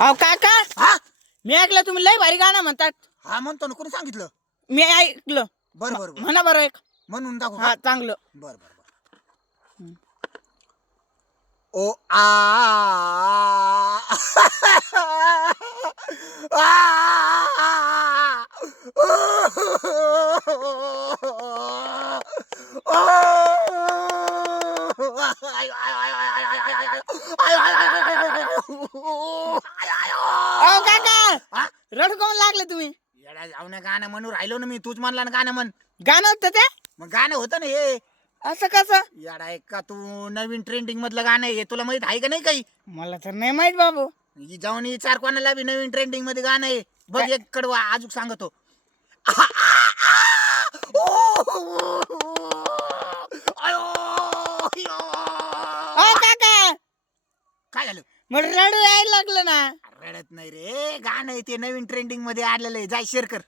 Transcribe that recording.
अहो काका, हा मी ऐकलं तुम्ही लय भारी गाणं म्हणतात. हा म्हणतो ना, कोणी सांगितलं? मी ऐकलं. बरं बरं बरं, म्हणा बरं एक. म्हणून दाखव हा का? चांगलं. बरं बरं बरं. ओ आ अहो काका, रडू कोण लागले तुम्ही? येडा जाऊ ना, गाणं म्हणून राहिलो ना मी. तूच म्हणला ना गाणं म्हण. गाणं होतं ते? मग गाणं होतं ना हे. असं कसं? येडा आहे का तू? नवीन ट्रेंडिंग मधलं गाणं आहे. तुला माहित आहे का नाही काही? मला तर नाही माहित बाबू. जाऊन विचार कोणाला बी, नवीन ट्रेंडिंग मध्ये गाणं आहे बघ. एक कडवा अजून सांगतो. अहो काका, काय झालं? मला रडू यायला लागलं ना. रडत नाही रे, गाणं आहे ते नवीन ट्रेंडिंग मध्ये आलेलं आहे. जाय शेअर कर.